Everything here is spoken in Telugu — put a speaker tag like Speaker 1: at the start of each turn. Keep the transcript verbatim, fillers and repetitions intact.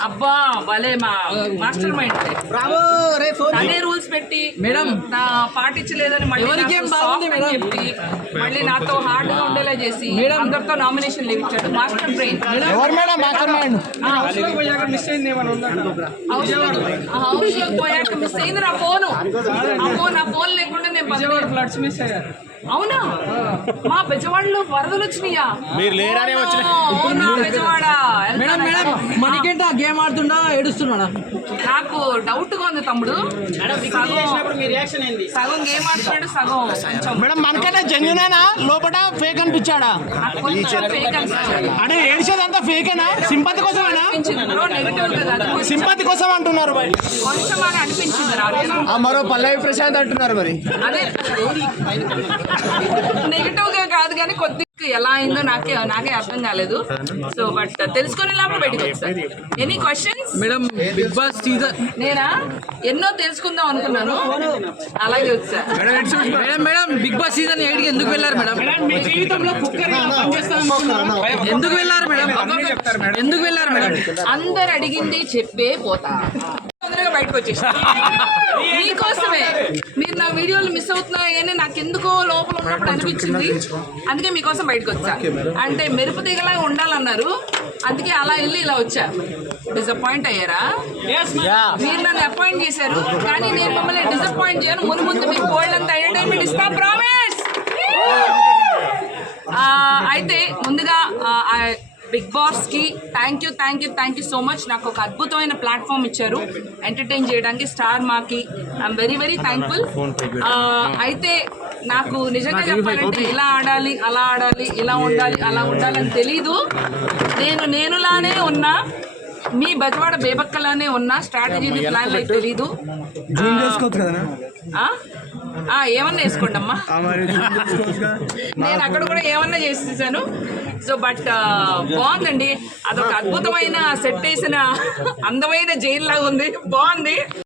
Speaker 1: అబ్బా భలే మా మాస్టర్ మైండ్ అదే రూల్స్ పెట్టి మేడం నా పాటించలేదని మళ్ళీ చెప్పి మళ్ళీ నాతో హార్డ్ గా ఉండేలా చేసి అందరితో నామినేషన్ ఇచ్చాడు మాస్టర్ బ్రెయిన్. హౌస్ లో పోయాక మిస్ అయింది నా ఫోను. అమ్మో నా ఫోన్ లేకుండా నేను ఫ్లడ్స్ మిస్ అయ్యారు. అవునా మా బెజవాడలో వరదలు వచ్చినాయా? అవునా బెజవాడ
Speaker 2: మనకేంటి ఆ గేమ్ ఆడుతుండా ఏడుస్తున్నాడా?
Speaker 1: నాకు డౌట్ గా ఉంది తమ్ముడు. సగం గేమ్ ఆడుతున్నాడు సగం
Speaker 3: మేడం మనకైనా జెన్యునేనా లోపల ఫేక్ అనిపించాడా?
Speaker 1: కొంచెం ఫేక్ అనిపించాడు.
Speaker 3: అంటే ఏడ్చేదంతా ఫేకేనా? సింపతి కోసమేనా? సింపతి కోసం అంటున్నారు
Speaker 1: కొంచెం అని అనిపించింది.
Speaker 4: మరో పల్లవి ప్రశాంత్ అంటున్నారు మరి.
Speaker 1: అదే నెగిటివ్ గా కాదు కానీ కొద్దిగా ఎలా అయిందో నాకే నాకే అర్థం కాలేదు. సో బట్ తెలుసుకునే లోపల బయటకు వచ్చాను. Any questions
Speaker 2: madam? Big boss season
Speaker 1: నేనా ఎన్నో తెలుసుకుందాం అనుకున్నాను, అలాగే వచ్చా.
Speaker 2: Madam madam big boss season eight కి ఎందుకు వెళ్ళారు మేడం? ఎందుకు వెళ్ళారు మేడం? ఎందుకు వెళ్ళారు మేడం?
Speaker 1: అందరు అడిగింది చెప్పే పోతా, తొందరగా బయటకు వచ్చేసి మీకోసమే. మీరు నా వీడియోలు మిస్ అవుతున్నాయని నాకు ఎందుకో లోపల ఉన్నప్పుడు అనిపించింది, అందుకే మీకోసం బయటకు వచ్చా. అంటే మెరుపు తీగలా ఉండాలన్నారు, అందుకే అలా వెళ్ళి ఇలా వచ్చా. డిసప్పాయింట్ అయ్యారా? మీరు నన్ను అపాయింట్ చేశారు కానీ నేను మిమ్మల్ని డిసప్పాయింట్ చేయను. ముందు ముందు మీకు గోల్డ్ అంత ఎంటర్టైన్మెంట్ ఇస్తా, ప్రామిస్. అయితే ముందుగా బిగ్ బాస్ కి thank you thank you thank you so much. నాకు ఒక అద్భుతమైన ప్లాట్ఫామ్ ఇచ్చారు ఎంటర్టైన్ చేయడానికి, స్టార్ మాకి. I'm very very thankful. అయితే నాకు నిజంగా చెప్పాలంటే ఇలా ఆడాలి అలా ఆడాలి ఇలా ఉండాలి అలా ఉండాలని తెలీదు. నేను నేనులానే ఉన్నా, మీ బెజవాడ బేబక్కలానే ఉన్నా, స్ట్రాటజీ ప్లాన్ అయితే తెలీదు. ఏమన్నా వేసుకోండి అమ్మా, నేను అక్కడ కూడా ఏమన్నా చేసేసాను. సో బట్ బాగుందండి, అదొక అద్భుతమైన సెట్ వేసిన అందమైన జైలు లాగా ఉంది, బాగుంది.